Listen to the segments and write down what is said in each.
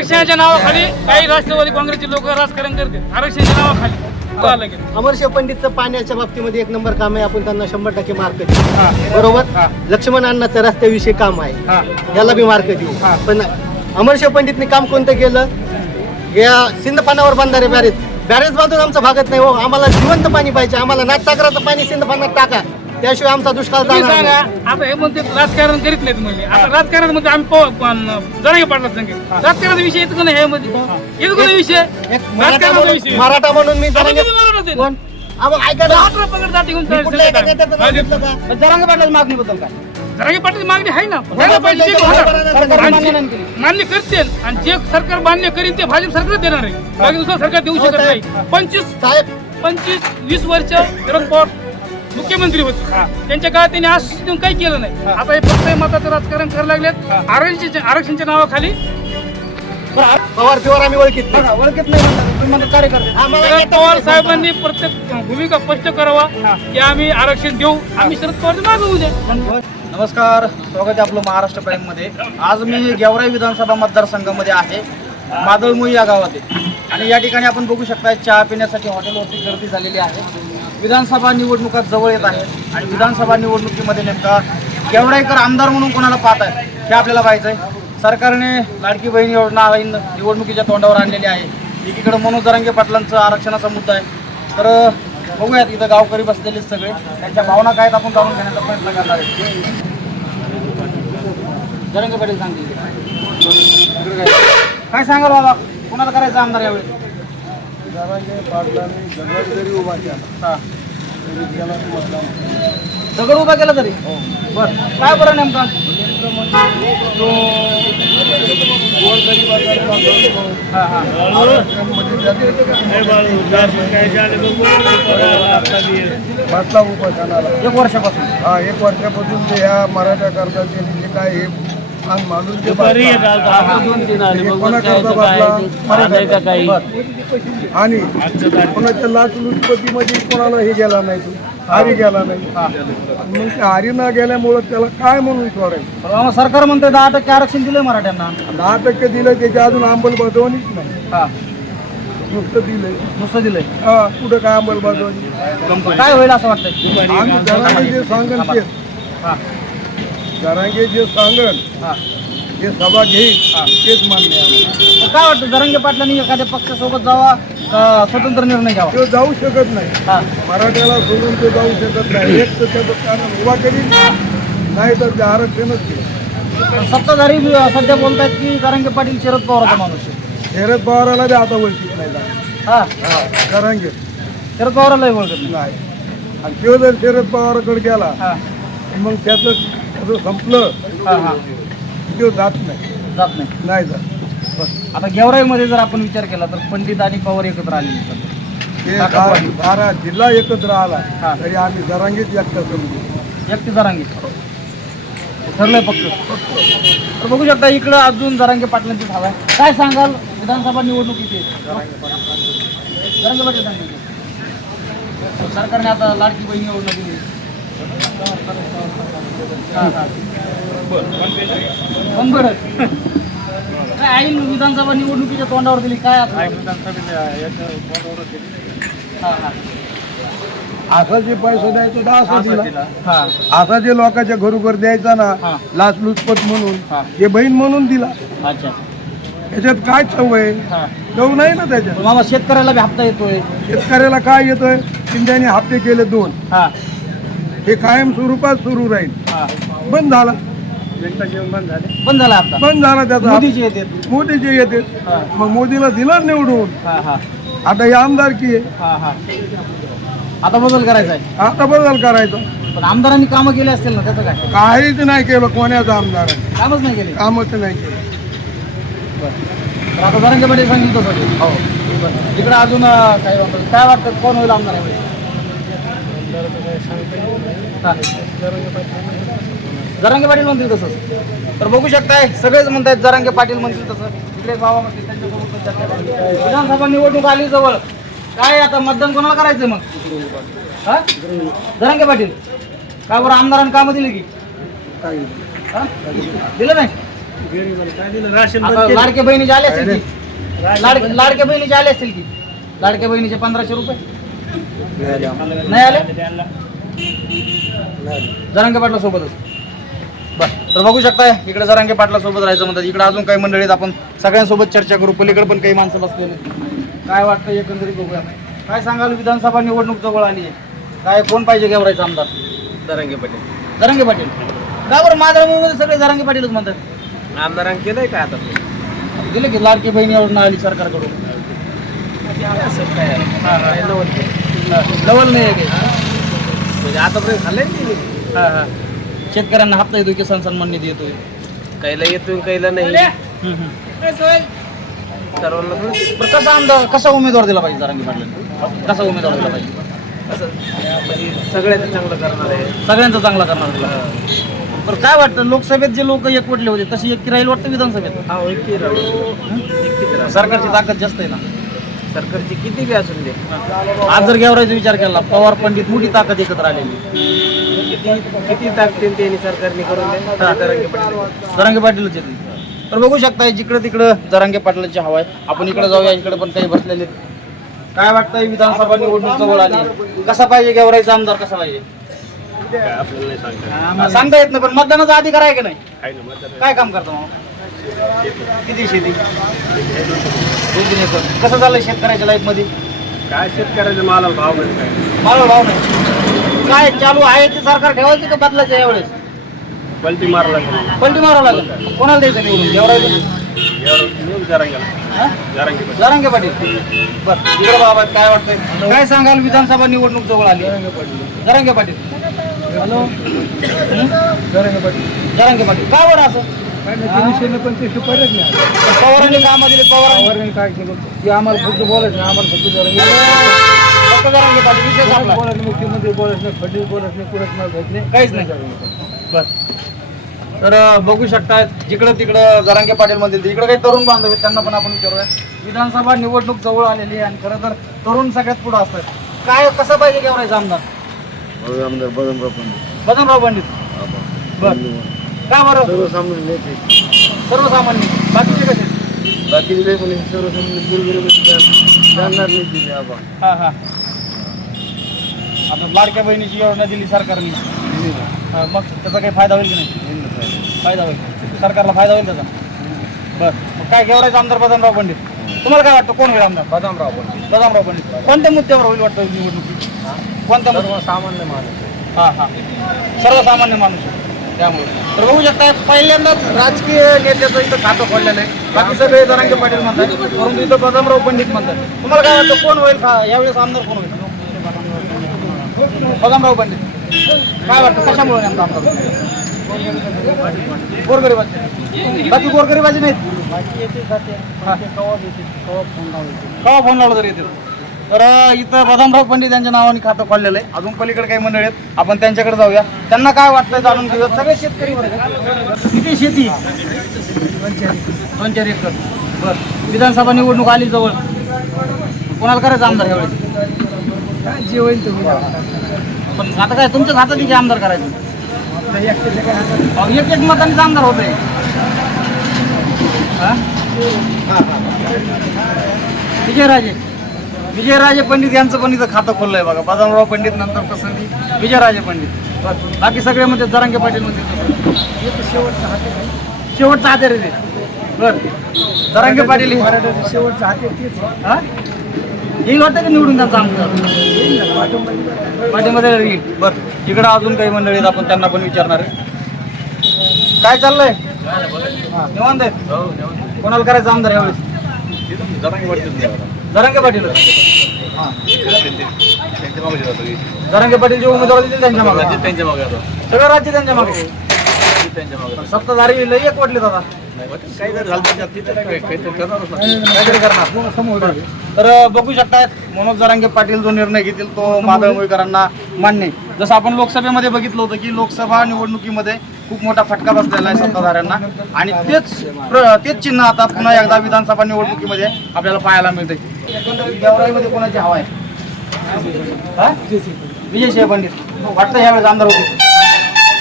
आरक्षणाच्या नावाखाली काही राष्ट्रवादी काँग्रेसचे लोक राजकारण करते. आरक्षणाच्या नावाखाली? अमरशे पंडितचं पाण्याच्या बाबतीमध्ये एक नंबर काम आहे. आपण त्यांना शंभर टक्के मार्क देऊ. बरोबर. लक्ष्मण अण्णाचं रस्त्याविषयी काम आहे. याला बी मार्क देऊ. पण अमरशे पंडितने काम कोणतं केलं? या सिंधपानावर बांधणारे बॅरेज. बॅरेज बांधून आमचं भागत नाही हो. आम्हाला जिवंत पाणी पाहिजे. आम्हाला नाथसागराचं पाणी सिंधपानात टाका. त्याशिवाय आमचा दुष्काळ तुम्ही जाणार सांगा नाही. आता हे म्हणते राजकारण करीत नाहीत म्हणजे. आता राजकारणमध्ये आम्ही जरा पाडला सांगे राजकारणाचा विषय येतो का नाही हे. मध्ये येतो का नाही विषय एक मराठा राजकारणाचा म्हणून- विषय मराठा म्हणून मी आपण जरांगे किती मारणार ते? कोण? अहो, ऐका ना. अठरा पकड जाती घेऊन मी कुठल्या एका नेत्याचं नाव घेतलं का? जरांगे पाटलाच्या मागणीबद्दल काय? जरांगे पाटील मागणी आहे ना. होणार. मान्य जे- नाही केली. मान्य करते आणि जे सरकार मान्य करीन ते भाजप सरकार देणार आहे. बाकी दुसरं सरकार देऊ हो, शकत नाही. पंचवीस साहेब. पंचवीस वीस वर्ष शरद पवार मुख्यमंत्री होते. त्यांच्या काळात त्यांनी आज देऊन काही केलं नाही. आता हे फक्त मताचं राजकारण करायला लागलेत. आरक्षणच्या आरक्षणच्या नावाखाली पवार फिवार आम्ही ओळखीत ओळखीत नाही कार्यकर्ते. शरद पवार. साहेबांनी प्रत्येक भूमिका स्पष्ट करावा की आम्ही आरक्षण देऊ. आम्ही शरद पवारचे मागे उद्या नमस्कार. स्वागत आहे आपलं महाराष्ट्र प्राईममध्ये आज मी गेवराई विधानसभा मतदारसंघामध्ये आहे. मादळमुई या गावात आणि या ठिकाणी आपण बघू शकता चहा पिण्यासाठी हॉटेलवरती गर्दी झालेली आहे. विधानसभा निवडणुका जवळ येत आहेत. आणि विधानसभा निवडणुकीमध्ये नेमका गेवराईकर आमदार म्हणून कोणाला पाहत आहे हे आपल्याला पाहायचं आहे. सरकारने लाडकी बहीण योजना ऐन निवडणुकीच्या तोंडावर आणलेली आहे. एकीकडे मनोज जरांगे पाटलांचं आरक्षणाचा मुद्दा आहे. तर बघूयात इथं गावकरी बसलेले सगळे. त्यांच्या भावना काय आहेत आपण जाणून घेण्याचा प्रयत्न करणार आहे. जरंगे पाटील सांगतील. काय सांगाल बाबा? कोणाला करायचं आमदार यावेळी हा. दगड उभा केला तरी? बर. काय बरं नेमका? हा हा. बाटला उपोषणाला एक वर्षापासून? हा एक वर्षापासून ते ह्या मराठा करताचे जे काय हे ते. हे कोणाकरता आणि कोणाच्या लाच लुचपतीमध्ये कोणाला हे गेला नाही तू? हारी गेला नाही. आणि मग ते हारी न गेल्यामुळं त्याला काय म्हणून सोडायचं? सरकार म्हणते दहा टक्के आरक्षण दिलंय मराठ्यांना. दहा टक्के दिलं त्याच्या अजून अंमलबजावणीच नाही. नुसतं दिलंय. नुसतं दिलंय. हा कुठं काय अंमलबजावणी? काय होईल असं वाटतंय? आम्ही जरांगे जे सांगन तेच हा. जरांगे जे सांगन हा. जे सभा घेईल तेच मान्य आहे आम्हाला. काय वाटतं जरंगे पाटलांनी एखाद्या पक्षासोबत जावा का स्वतंत्र निर्णय घ्यावा? तो जाऊ शकत नाही. हा. मराठ्याला सोडून तो जाऊ शकत नाही. एक तर त्याचं कारण उभा करील नाही तर ते आरक्षणच घेईल सत्ताधारी अं, सध्या बोलतायत की जरंगे पाटील शरद पवारचा माणूस आहे. शरद पवाराला बी आता ओळखीत नाही जाणार. हा. जरांगे. शरद पवारालाही बोलतात नाही. नाही. आणि तो जर शरद पवाराकडे गेला हा. मग त्याचं त्याचं संपलं. हा हा. तो जात नाही. जात नाही. नाही जात. बरं. आता गेवराईमध्ये जर आपण विचार केला तर पंडित आणि पवार एकत्र आलेले आहेत. ते सारा जिल्हा एकत्र आला. हा. तरी आम्ही जरांगेच एकटा समजू. एकटे जरांगे. ठरलंय तर बघू शकता इकडं अजून जरांगे पाटलांची धाव आहे. काय सांगाल? विधानसभा निवडणुकीची जरांगे पाटील सांगितलं सरकारने आता लाडकी बहीण योजना दिली. पण बरं. काय ऐन विधानसभा निवडणुकीच्या तोंडावर दिली काय आता? हा, हा. असा जे पैसा द्यायचा असा दिला. हा. असा जे लोकांच्या घरोघर द्यायचा ना हा. लाच लुचपत म्हणून हा. बहीण म्हणून दिला. अच्छा. याच्यात काय चव आहे? हा. चव नाही ना त्याच्यात. मामा शेतकऱ्याला बी हप्ता येतोय. शेतकऱ्याला काय येतोय? शिंद्याने हप्ते केले दोन. हा कायम स्वरूपात सुरू राहील. हा. बंद झाला. बंद झाला? बंद झाला त्याचा. मोदीची येते मोदीचे येते हा. मग मोदीला दिलं निवडून. हा हा. आता ही आमदारकी आहे? हा हा. आता बदल करायचा आहे. आता बदल करायचा. पण आमदारांनी कामं केली असतील ना त्याचं काय? काहीच नाही केलं कोण्याचा आमदार कामच नाही केले. कामच नाही केलं. आता जरांगे पाटील सांगितलं सगळं हो. तिकडे अजून काय काय वाटतं? कोण होईल आमदार? हा. जरांगे पाटील म्हणतील तसंच. तर बघू शकताय सगळेच म्हणतायत जरांगे पाटील म्हणतील तसं. इकडे बाबा म्हणतील त्यांच्यासोबत चर्चा विधानसभा निवडणूक आली जवळ. काय आता मतदान कोणाला करायचं मग? हा? जरांगे पाटील. काय बरं आमदारांनी कामं दिली की? हा? दिलं नाही? आता लाडक्या बहिणीचे आले असतील की? लाड- लाडक्या बहिणीचे आले असतील की? लाडक्या बहिणीचे पंधराशे रुपये. नाही आले? जरांगे पाटला सोबतच बर तर बघू शकताय इकडे जरांगे पाटला सोबत राहायचं म्हणतात. इकडे अजून काही मंडळी आहेत आपण सगळ्यांसोबत चर्चा करू. पलीकडे पण काही माणसं बसलेले आहेत. काय वाटतं एकंदरीत बघूया. काय सांगाल विधानसभा निवडणूक जवळ आली आहे. काय कोण पाहिजे गेवरायचं आमदार? दरंगे पटेल. जरांगे पाटील. का बरं माझ्या मध्ये सगळे जरांगे पाटीलच म्हणतात? आमदारांनी केलंय का आता? गेले की लाडकी बहिणी योजना आली सरकारकडून. असं काय? काय नवल केलं. लवल नाही आहे काही. म्हणजे आतापर्यंत नाही हा, हा. शेतकऱ्यांना हप्ता येतो किसान सन्मान निधी येतोय काहीला येतोय काहीला नाही. हम्म, हम्म. सर्वांना थोडी बरं कसा आमदार कसा उमेदवार दिला पाहिजे जरांगी पाटलांनी? कसा उमेदवार दिला पाहिजे? असं म्हणजे सगळ्याचं चांगलं करणार आहे. सगळ्यांचा चांगला करणार दिला बरं काय वाटतं लोकसभेत जे लोक एकवटले होते तशी एक राहील वाटतं विधानसभेत? हा राहू सरकारची ताकद जास्त आहे ना. सरकारची किती बी असून दे. आज जर गेवरायचा विचार केला पवार पंडित मोठी ताकद एकत्र आलेली. किती किती ताकदीन त्यांनी सरकारने करून दे दरंगे पटेल. जरांगे पाटीलच तर बघू शकता जिकडं तिकडं जरांगे पाटलांची हवा आहे. आपण इकडे जाऊया इकडे पण काही बसलेले आहेत. काय वाटतंय विधानसभा निवडणूक जवळ आली? कसा पाहिजे गेवरायचा आमदार कसा पाहिजे? सांगता येत. नाही पण मतदानाचा अधिकार आहे का नाही? काय काम करतो मग? किती शेती? दोन एकर कसं चाललंय शेतकऱ्याच्या लाईफमध्ये? काय शेतकऱ्याच्या मालाला भाव नाही काय? मला भाव नाही. काय चालू आहे ते सरकार ठेवायचे का बदलायचं यावेळेस? पलटी मारला पलटी मारावं लागेल. कोणाला द्यायचं निवडून हा? जरांगे पाटील. बर. इकडे बाबा काय वाटतंय? काय सांगाल? विधानसभा निवडणूक जवळ आली. जरांगे पाटील. हॅलो? हं? जरांगे पाटील. काय बरं असं? पण ते सुपारीच नाही पवारांनी कामं दिली पवारांनी. पवारांनी काय केलं? की आम्हाला फक्त बोलायचं नाही, आम्हाला फक्त मुख्यमंत्री बोलत नाही फडणवीस बोलत नाही कुणाच मला माहीत नाही. काहीच नाही. बस. तर अं, बघू शकताय जिकडं तिकडं जरांगे पाटील म्हणतील इकडं काही तरुण बांधव आहेत त्यांना पण आपण विचारूया. विधानसभा निवडणूक जवळ आलेली आहे आणि खरं तर तरुण सगळ्यात पुढे असतात. काय कसं पाहिजे केवढायचं आमदार आमदार बदनराव पण बदनराव पंडित. बर. काय बरं? सर्वसामान्य नेते सर्वसामान्य. बाकीचे कसे? बाकीचे पण सर्वसामान्य गुरगुरे जाणणार नाही तिथे आपण हा हा. आता लाडक्या बहिणीची योजना दिली सरकारने. हा, मग त्याचा काही फायदा होईल की नाही? फायदा. होईल. सरकारला फायदा होईल त्याचा. बर. मग काय घेवरायचं आमदार बदामराव पंडित? तुम्हाला काय वाटतं? कोण होईल आमदार? बदामराव पण बदामराव पंडित. कोणत्या मुद्द्यावर होईल वाटतं निवडणुकीत कोणत्या मुद्द्यावर? सामान्य माणूस हा हा. सर्वसामान्य माणूस आहे. त्यामुळे. तर बघू शकता पहिल्यांदाच राजकीय नेत्याचं इथं खातं खोललेलं आहे. बाकी सगळे जरांगे पाटील म्हणतात परंतु इथं बदामराव पंडित म्हणतात. तुम्हाला काय वाटतं कोण होईल? का यावेळेस आमदार कोण होईल? बदामराव पंडित. काय वाटतं कशामुळे नेमकं आमदार गोरगरीबाची. बाकी गोरगरीबाची नाहीत? कवा फोन लावला तरी येते तर इथं बदामराव पंडित यांच्या नावाने खातं खोललेलं आहे. अजून पलीकडे काही मंडळी आहेत. आपण त्यांच्याकडे जाऊया. त्यांना काय वाटतंय जाणून घेऊया. सगळे शेतकरी वर्ग. किती शेती? दोन चार एकर. बर. विधानसभा निवडणूक आली जवळ. कोणाला करायचं आमदार ह्यावेळेस जे होईल तुम्ही पण आता काय तुमच्याच हातात की आमदार करायचं? एक एक मतानेच आमदार होत आहे विजयराजे. विजयराजे पंडित यांचं पण इथं खातं खोललंय बघा. बदामराव पंडित नंतर पसंती विजयराजे पंडित. बाकी सगळे म्हणजे जरांगे पाटील म्हणजे शेवटचा हात आहे रे ते. बर. जरांगे पाटील हे- शेवटचं हाती तेच. हा? येईल वाटतं का निवडून त्यांचा आमदार? पाठीमध्ये येईल. बर. इकडं अजून काही मंडळी आहेत, आपण त्यांना पण विचारणार आहे. काय चाललंय? निवांत आहे कोणाला करायचं आमदार यावेळेस? जरांगे पाटील. जरांगे पाटील जे उमेदवार देतील त्यांच्या मागे. सगळं राज्य त्यांच्या मागे. सत्ताधारी लई एक वाटले दादा. काहीतरी करणार. तर बघू शकतायत मनोज जरांगे पाटील जो निर्णय घेतील तो माधव मुळीकरांना मान्य आहे. जसं आपण लोकसभेमध्ये बघितलं होतं की लोकसभा निवडणुकीमध्ये खूप मोठा फटका बसलेला आहे सत्ताधाऱ्यांना. आणि तेच प्र- तेच चिन्ह आता पुन्हा एकदा विधानसभा निवडणुकीमध्ये आपल्याला पाहायला मिळते एकंदरीत गेवराईमध्ये कोणाची हवा आहे? विजयसिंह पंडित. वाटतं यावेळेस आमदार होते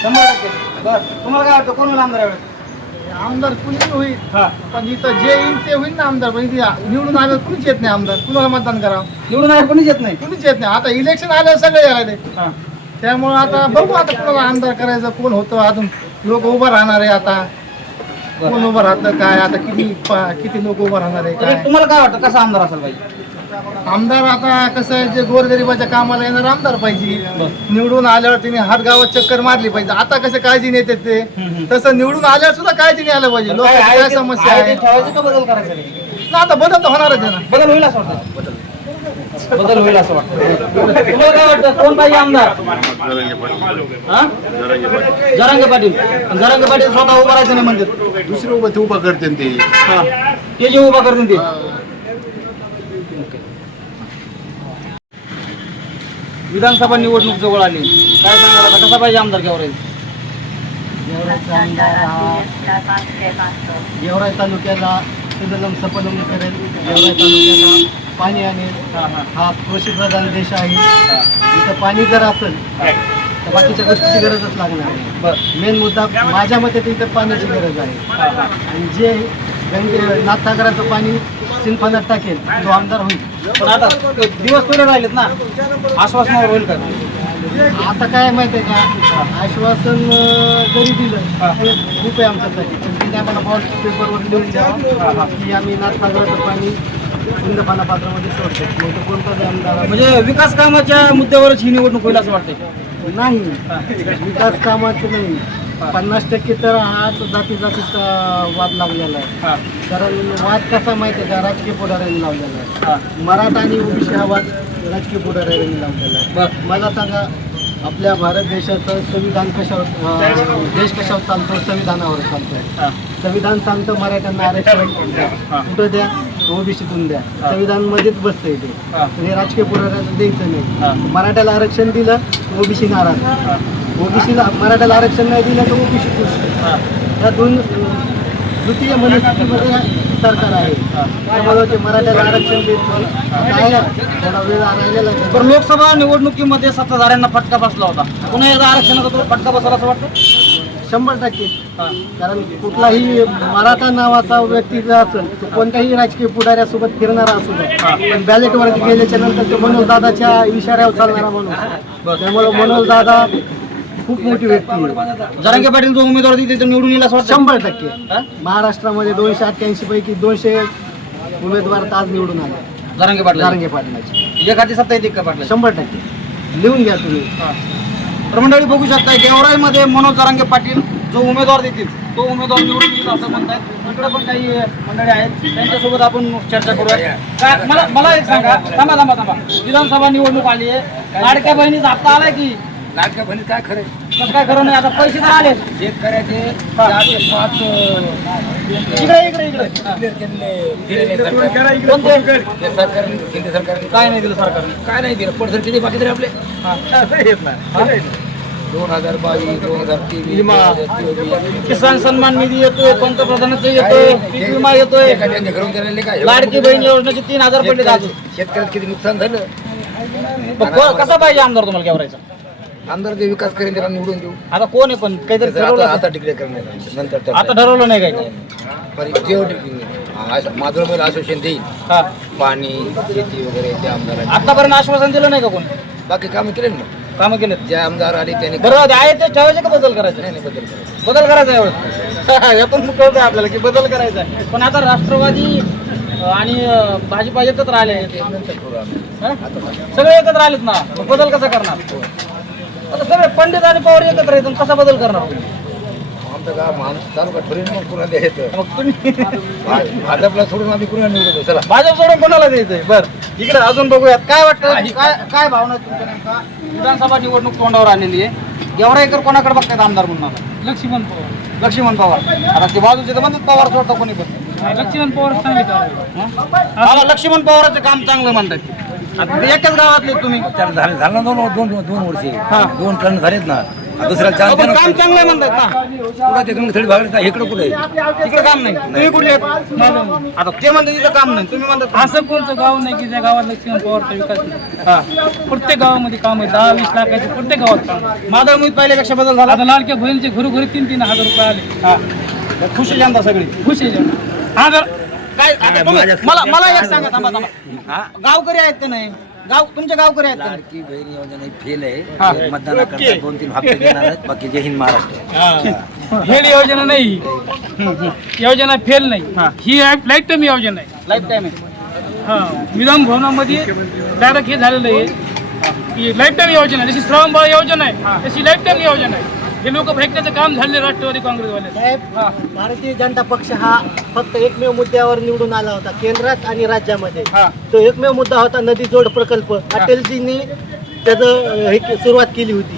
शंभर टक्के. बरं. तुम्हाला काय वाटतं कोण होईल आमदार यावेळेस? आमदार कुणी होईल. हा. पण इथं जे येईल ते होईल ना आमदार. पण इथे निवडून आलं कुणीच येत नाही आमदार. कुणाला मतदान करावं? निवडून आहे कोणीच येत नाही? कुणीच येत नाही. आता इलेक्शन आलं सगळे हा. त्यामुळे आता बघू आता कोणाला आमदार करायचं कोण होतं अजून लोक उभं राहणार आहे आता. कोण उभं राहतं काय? आता किती पा- किती लोक उभं राहणार आहे काय? तुम्हाला काय वाटतं कसा आमदार असेल पाहिजे? आमदार आता कसं आहे जे गोरगरिबाच्या कामाला येणार आमदार पाहिजे. निवडून आल्यावर तिने हात गावात चक्कर मारली पाहिजे. आता कसं काळजी नेते ते? तसं निवडून आल्यावर सुद्धा काळजी नाही आलं पाहिजे. लोकांची काय समस्या आहे ठेवायचं का बदल करायचा? आता बदल तर होणारच आहे ना. बदल होईल असं वाटतं. बदल होईल असं वाटतं. तुम्हाला काय वाटतं? कोण पाहिजे आमदार? हा? जरांगे पाटील. पण जरांगे पाटील स्वतः उभा राहायचं नाही म्हणतात. दुसरे उभं ते उभं करते ते. हा. ते जे उभा करतील ते. विधानसभा निवडणूक जवळ आली. काय सांगाल आता? कसा पाहिजे आमदार केव्हा राहील गेवराई तालुक्याला सुजलम सपलम करेल. गेवराई तालुक्याला पाणी आणेल हा कृषीप्रधान देश आहे. इथं पाणी जर असेल तर बाकीच्या गोष्टीची गरजच लागणार आहे मेन मुद्दा माझ्या मते तर इथं पाण्याची गरज आहे. आणि जे गंगे नाथसागराचं पाणी सिंफानात टाकेल तो आमदार होईल. पण आता दिवस थोडे राहिलेत ना. आश्वासनावर होईल का? आता काय माहिती आहे का? आश्वासन जरी दिलं खूप आहे आमच्यासाठी. पण ते आम्हाला बॉल पेपरवर लिहून द्यावं की आम्ही नाथसागराचं पाणी सिंधपाना पात्रामध्ये सोडतो मग तो कोणताच आमदार म्हणजे विकास कामाच्या मुद्द्यावरच ही निवडणूक होईल असं वाटतंय. नाही. विकास कामाचं नाही. पन्नास टक्के तर हाच जाती जातीचा वाद लागलेला आहे. कारण वाद कसा माहिती आहे का? राजकीय पुढाऱ्यांनी लावलेला आहे. मराठा आणि ओबीसी हा वाद राजकीय पुढाऱ्यांनी लावलेला आहे मला सांगा आपल्या भारत देशाचं संविधान कशावर देश कशावर चालतो? संविधानावर चालतो संविधान सांगतं मराठ्यांना आरक्षण द्या. कुठं द्या? ओबीसीतून द्या. संविधान मध्येच बसतंय ते. हे. राजकीय पुढाऱ्याला द्यायचं नाही. मराठ्याला आरक्षण दिलं ओबीसी नाराज. ओबीसीला मराठ्याला आरक्षण नाही दिलं तर ओबीसी खुश. या दोन द्वितीय मनस्थितीमध्ये सरकार आहे. त्यामुळे ते मराठ्याला आरक्षण थोडा वेळ राहिलेला. तर लोकसभा निवडणुकीमध्ये सत्ताधाऱ्यांना फटका बसला होता. पुन्हा एकदा आरक्षणाचा तो फटका बसला असं वाटतं? शंभर टक्के. कारण कुठलाही मराठा नावाचा व्यक्ती जर असेल तो कोणत्याही राजकीय पुढाऱ्यासोबत फिरणारा असू द्या पण बॅलेटवरती गेल्याच्यानंतर तो मनोज दादाच्या इशाऱ्यावर चालणारा माणूस. त्यामुळे मनोज दादा खूप मोठी व्यक्ती आहे जरांगे पाटील जो उमेदवार देतील तो निवडून येईल असं वाटतं शंभर टक्के. महाराष्ट्रामध्ये दोनशे अठ्ठ्याऐंशी पैकी दोनशे उमेदवार आज निवडून आले. जरांगे पाटील जारंगे पाटलाचे. एखादी सत्ता येते का पाटील शंभर टक्के. लिहून घ्या तुम्ही. तर मंडळी बघू शकता गेवराईमध्ये मनोज जरांगे पाटील जो उमेदवार देतील तो उमेदवार निवडून येईल असं म्हणतायत. इकडे पण काही मंडळी आहेत. त्यांच्यासोबत आपण चर्चा करूया. काय मला मला एक सांगा. थांबा थांबा थांबा. विधानसभा निवडणूक आली आहे. लाडक्या बहिणीचा हप्ता आलाय की? लाडक्या बहिणी काय खरं कसं काय खरं नाही आता पैसे तर आले शेतकऱ्याचे चार ते पाच इकडे इकडे इकडे. कोणते? ते सरकारने केंद्र सरकारने. काय नाही दिलं सरकारने. काय नाही दिलं. पडसर किती बाकी तरी आपले? दोन हजार बावीस दोन हजार तेवीस दोन हजार चोवीस. किसान सन्मान निधी येतोय पंतप्रधानाचा येतोय पीक विमा येतोय. एखाद्याने घरून दिलेले काय? लाडकी बहीण योजनेचे तीन हजार पडले अजून शेतकऱ्यात किती नुकसान झालं? मग को- कसा पाहिजे आमदार तुम्हाला केवरायचा आमदार जे विकास करेन त्याला निवडून देऊ. आता कोण आहे पण? काहीतरी त्याचं ठरवलं आता? आता डिक्लेअर करणार नंतर. आता ठरवलं नाही काही पण जेव्हा माझं असोसिएशन देईल. हा. पाणी शेती वगैरे त्या आमदारांनी. आतापर्यंत आश्वासन दिलं नाही का कोणी? बाकी कामं केले ना. कामं केलेत. जे आमदार आले त्यांनी बरं ते आहे ते ठेवायचे का बदल करायचे? नाही नाही बदल करायचं. बदल करायचा एवढं. यातून कळतंय आपल्याला की बदल करायचा आहे. पण आता राष्ट्रवादी अं, आणि अं, भाजपा एकत्र आले आहेत. ते नंतर करू आम्ही. हा? सगळे एकत्र आलेत ना. मग बदल कसा करणार? आता सगळे पंडित आणि पवार एकत्र मग कसा बदल करणार? तुम्ही? आमचं गाव आमचं तालुका ठरेल मग कुणा द्यायचं मग तुम्ही भा- भाजपला सोडून आम्ही कुणा निवडतो? चला. भाजप सोडून कोणाला द्यायचंय? बर इकडे अजून बघूयात काय वाटतं? काय काय भावना तुमच्या नेमका? विधानसभा निवडणूक तोंडावर आलेली आहे. गेवराईकर कोणाकडे बघतायत आमदार म्हणून आता? लक्ष्मण पवार. लक्ष्मण पवार. आता ते बाजूचे तर म्हणतात पवार सोडता कोणी पण. लक्ष्मण पवार आहे. मला लक्ष्मण पवाराचं काम चांगलं म्हणतात आता एकाच गावातले तुम्ही. त्याला झालं झालं ना दोन दोन दोन वर्षे. दोन टर्न झालेत ना. दुसऱ्याला चान्स पण द्या काम. चांगलं आहे म्हणतात ना कुठं ते गंगथडी भागले ना इकडं कुठे तिकडे काम नाही. तुम्ही कुठले आहेत? आता ते म्हणतात तिथं काम नाही. तुम्ही म्हणतात असं कोणतं गाव नाही की ज्या गावात लक्ष्मण पवारचा विकास नाही? प्रत्येक गावामध्ये काम आहे. दहा वीस लाखाचे प्रत्येक गावात काम आहे. माधव पहिल्यापेक्षा बदल झाला. आता लाडक्या बहिणीचे घरोघरी तीन तीन हजार रुपये आले. खुशी जनता सगळी. खुश आहे जनता. हा जर काय आता तुम्ही- मला मला एक सांगा थांबा थांबा. गावकरी आहेत का नाही? गाव तुमचे गावकरी आहेत का नाही? लाडकी बहीण योजना ही फेल आहे. मतदानाकरता दोन तीन हप्ते देणार आहेत. बाकी जय हिंद महाराष्ट्र. फेल योजना नाही ही. योजना फेल नाही. ही. लाईफ टाईम योजना आहे. लाईफ टाईम आहे. हा. विधान भवनामध्ये डायरेक्ट हे झालेलं आहे. की लाईफ टाईम योजना आहे. जशी श्रावण योजना आहे तशी लाईफ टाईम योजना आहे. हे लोक फेकण्याचं काम झाले राष्ट्रवादी काँग्रेसवाले साहेब भारतीय जनता पक्ष हा फक्त एकमेव मुद्द्यावर निवडून आला होता केंद्रात आणि राज्यामध्ये. तो एकमेव मुद्दा होता नदी जोड प्रकल्प. अटलजींनी त्याचं हे सुरुवात केली होती.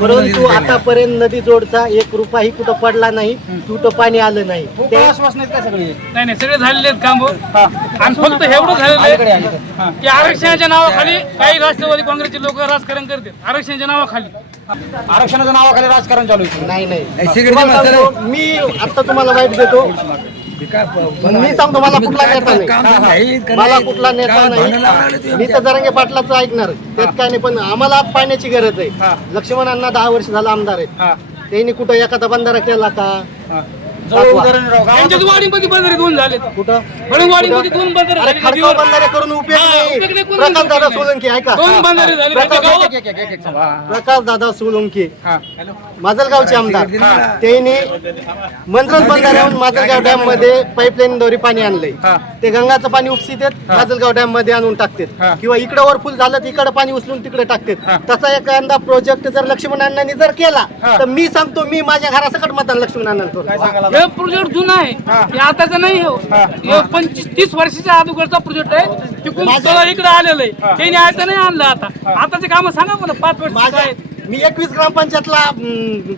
परंतु आतापर्यंत नदी जोडचा एक रुपयाही कुठं पडला नाही कुठं पाणी आलं नाही. ते आश्वासन आहेत का सगळी. नाही नाही सगळे झालेले आहेत काम आणि फक्त एवढं झालेलं आहे की आरक्षणाच्या नावाखाली काही राष्ट्रवादी काँग्रेसचे लोक राजकारण करतात. आरक्षणाच्या नावाखाली. आरक्षणाच्या नावाखाली राजकारण चालू आहे. नाही तुम्हाला. सांगतो, मी आता तुम्हाला वाईट देतो. मी सांगतो मला कुठला नेता नाही. मला कुठला नेता नाही. मी तर जरांगे पाटलाचं ऐकणार त्यात काय नाही पण आम्हाला पाण्याची गरज आहे. लक्ष्मणांना दहा वर्ष झालं आमदार आहेत. त्यांनी कुठं एखादा बंधारा केला का? त्यांच्याच वाडीमध्ये बंधारे दोन झाले कुठं बळंगवाडीमध्ये दोन बंधारे अरे झाले खडकाव नदीवर. बंधारे करून उपयोग हा, उपयोग नाही, नाही कोणी प्रकाश दादा उपयोग. सोलंकी ऐका दोन बंधारे झाले त्यांच्या गावात. एक- एक- एक- एक सांगा. प्रकाश दादा सोलंकी माजलगावचे आमदार त्यांनी मंत्रज बंधाऱ्याहून माजलगाव डॅममध्ये पाईपलाईनद्वारे पाणी आणलंय ते गंगाचं पाणी उपसितात माजलगाव डॅममध्ये आणून टाकतात किंवा इकडे ओव्हरफुल झालं तर इकडे पाणी उचलून तिकडे टाकतात तसा एखादा प्रोजेक्ट जर लक्ष्मण अण्णांनी जर केला तर मी सांगतो मी माझ्या घरासकट मतदान लक्ष्मण अण्णांना. हे प्रोजेक्ट जुना आहे. हे. आताचा नाही हो. हे. पंचवीस तीस वर्षाच्या अगोदरचा प्रोजेक्ट आहे. तिकडून सगळं इकडे आलेलं आहे. त्यांनी आता नाही आणलं आता. आताचे काम सांगा मला पाच वर्ष माझ्या आहेत. मी एकवीस ग्रामपंचायतला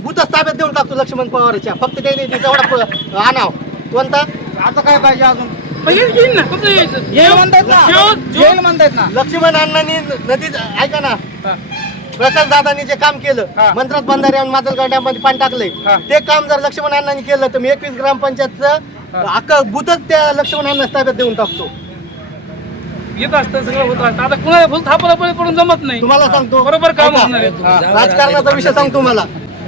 भूतच ताब्यात देऊन टाकतो लक्ष्मण पवारच्या. फक्त त्यांनी ते तेवढा आणाव. कोणता? आता काय पाहिजे अजून? हे लक्ष्मण अण्णांनी नदी ऐका ना. प्रकाश दादांनी जे काम केलं मंत्रात बंधारे आणि माजलगाव डॅममध्ये पाणी टाकलंय. ते काम जर लक्ष्मण अण्णांनी केलं तर मी एकवीस ग्रामपंचायतचं अख्खं भूतच त्या लक्ष्मण अण्णा ताब्यात देऊन टाकतो. येत असतं सगळं होत असतं. आता कुणाला फुल थापाला पडून जमत नाही. तुम्हाला सांगतो. बरोबर काम ऐका. होणार आहे. राजकारणाचा विषय सांगतो मला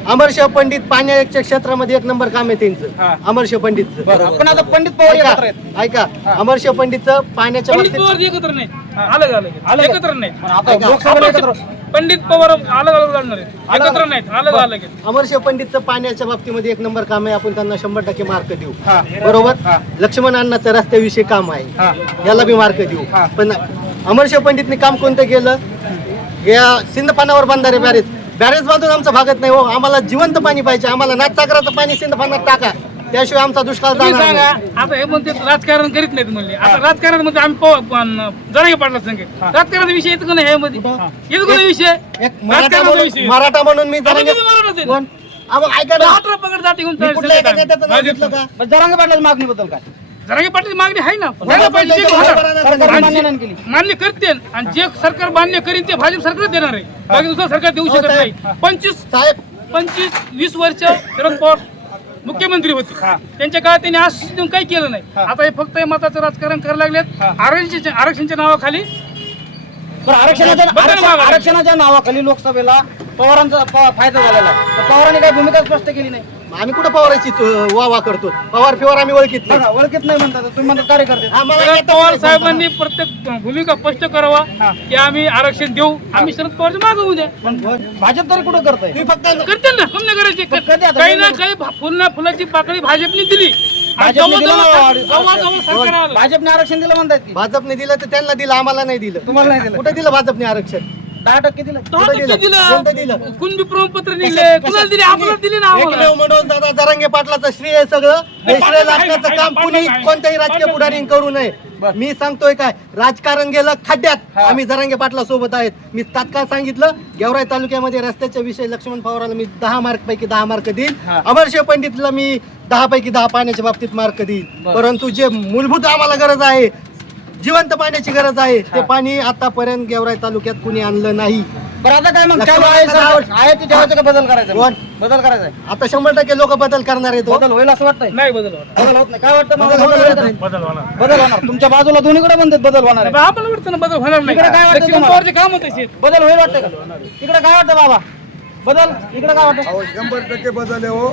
अमरशेव पंडित पाण्याच्या क्षेत्रामध्ये एक नंबर काम आहे त्यांचं. अमरशेव पंडितचं. पण आता पंडित पवार ऐका एकत्र आहेत. ऐका अमरशेव पंडितचं पाण्याच्या पंडित बाबतीत पवार एकत्र नाही. अलग अलग एकत्र नाही. पण आता लोकसभेला एकत्र पंडित पवार अलग अलग लढणार आहेत एकत्र नाहीत अलग अलग आहेत अमरशेव पंडितचं पाण्याच्या बाबतीमध्ये एक नंबर काम आहे आपण त्यांना शंभर टक्के मार्क देऊ. बरोबर? लक्ष्मण अण्णाचं रस्त्याविषयी काम आहे. याला बी मार्क देऊ. पण अमरशेव पंडितने काम कोणतं केलं? या सिंधपानावर बंधारे बॅरेज. बॅरेज बांधून आमचं भागत नाही हो. आम्हाला जिवंत पाणी पाहिजे. आम्हाला नाथसागराचं पाणी सिंधपानात टाका. त्याशिवाय आमचा दुष्काळ तुम्ही जाणार सांगा नाही. आता हे म्हणते राजकारण करीत नाहीत म्हणले. आता राजकारणमध्ये आम्ही पव- पण जरांगे पाडला संगे राजकारणाचा विषय येतो का नाही हे मध्ये? येतो का नाही विषय? एक मराठा राजकारणाचा म्हणून विषय मराठा म्हणून मी आता जरा तुम्ही मराठाच आहे. कोण? आम्हाला ऐका ना. अठरा पकड जाती घेऊन मी चालेल कुठल्या एका सगळे नेत्याचं नाव भाजप. घेतलं का? पण जरांगे पाटलाच्या मागणीबद्दल काय? जरांगे पाटील मागणी आहे ना? द्यायला पाहिजे होणार. आणि मान्य जे-. मान्य करते आणि जे सरकार मान्य करीन ते भाजप सरकार देणार आहे. बाकी दुसरं सरकार देऊ हो, शकत. नाही. पंचवीस साहेब. पंचवीस वीस वर्ष शरद पवार मुख्यमंत्री होते. त्यांच्या काळात त्यांनी आज देऊन काही केलं नाही. आता हे फक्त हे मताचं राजकारण करायला लागलेत. आरक्षणच्या आरक्षणच्या नावाखाली आरक्षणाच्या बदल आरक्षण-. आरक्षणाच्या नावाखाली लोकसभेला पवारांचा प- फायदा झालेला आहे. तर पवारांनी काही भूमिका स्पष्ट केली नाही. आम्ही कुठं पवाराची च- वा वा करतो? पवार फिवर आम्ही ओळखीत नाही. बघा ओळखीत नाही म्हणतात तुम्ही म्हणतात कार्यकर्ते. आम्हाला शरद येतं पवार नाही साहेबांनी प्रत्येक भूमिका स्पष्ट करावा की आम्ही आरक्षण देऊ. आम्ही शरद पवारच्या मागे होऊ द्या. पण भाजप तरी कुठं करतंय? तुम्ही फक्त करतील ना कमी करायचे. पण कधी आता काही ना काही भा- फुलना फुलाची पाकळी भाजपने दिली. आणि भाजपने दिलं जवळ- ना. जवळ- जवळ सरकार आलं. भाजपने आरक्षण दिलं म्हणतात की? भाजपने दिलं तर त्यांना दिलं आम्हाला नाही दिलं. तुम्हाला नाही दिलं. कुठे दिलं भाजपने आरक्षण? दहा टक्के दिलं. दहा कुठं टक्के दिलं? कोणतं दिलं? दिलं कुणबी प्रमाणपत्र निघले कुणाला दिले? आपल्याला दिले ना आम्हाला. एकमेव मनोज दादा जरांगे पाटलाचं श्रेय सगळं. हे श्रेय लागण्याचं काम कुणी कोणत्याही राजकीय पुढारी करू नये. मी सांगतोय काय? राजकारण गेलं खड्ड्यात. आम्ही जरांगे पाटला सोबत आहेत. मी तात्काळ सांगितलं गेवराई तालुक्यामध्ये रस्त्याच्या विषयी लक्ष्मण पवाराला मी दहा मार्क पैकी दहा मार्क देईन अमरशेव पंडितला मी दहा पैकी दहा पाण्याच्या बाबतीत मार्क देईन परंतु जे मूलभूत आम्हाला गरज आहे जिवंत पाण्याची गरज आहे. ते पाणी आतापर्यंत गेवराई तालुक्यात कुणी आणलं नाही. बरं आता काय मग? लक्ष्मण चालू आहे दादा सरकार. आहे ते ठेवायचं का बदल करायचा? कोण? बदल करायचा आहे. आता शंभर टक्के लोक बदल करणार आहेत हो. बदल होईल असं वाटतंय? नाही बदल होणार. बदल होत नाही. काय वाटतं? मला? बदल बदल होणार. नाही. बदल होणार. बदल होणार. तुमच्या बाजूला दोन्हीकडे म्हणतात बदल होणार आहे. वाटतं ना बदल होणार नाही. इकडे काय वाटतं लक्ष्मण तुम्हाला? पवारचे काम होते बदल होईल वाटतं का? तिकडे काय वाटतं बाबा? बदल? इकडे काय वाटतं? अहो शंभर टक्के बदल आहे हो.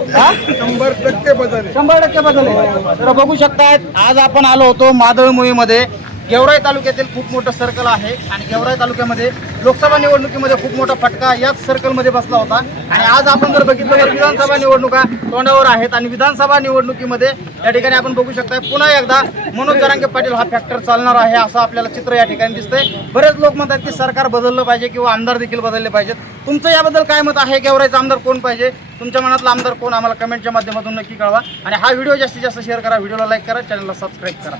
शंभर टक्के बदल आहे. शंभर टक्के बदल आहे. तर बघू शकतायत आज आपण आलो होतो मादळ मोहीमध्ये गेवराई तालुक्यातील खूप मोठं सर्कल आहे आणि गेवराई तालुक्यामध्ये लोकसभा निवडणुकीमध्ये खूप मोठा फटका याच सर्कलमध्ये बसला होता. आणि आज आपण जर बघितलं तर विधानसभा निवडणुका तोंडावर आहेत आणि विधानसभा निवडणुकीमध्ये या ठिकाणी आपण बघू शकताय पुन्हा एकदा मनोज जरांगे पाटील हा फॅक्टर चालणार आहे असं आपल्याला चित्र या ठिकाणी दिसतंय. बरेच लोक म्हणतात की सरकार बदललं पाहिजे किंवा आमदार देखील बदलले पाहिजेत. तुमचं याबद्दल काय मत आहे? गेवराईचा आमदार कोण पाहिजे? तुमच्या मनातला आमदार कोण? आम्हाला कमेंटच्या माध्यमातून नक्की कळवा. आणि हा व्हिडिओ जास्तीत जास्त शेअर करा. व्हिडिओला लाईक करा. चॅनलला सबस्क्राईब करा.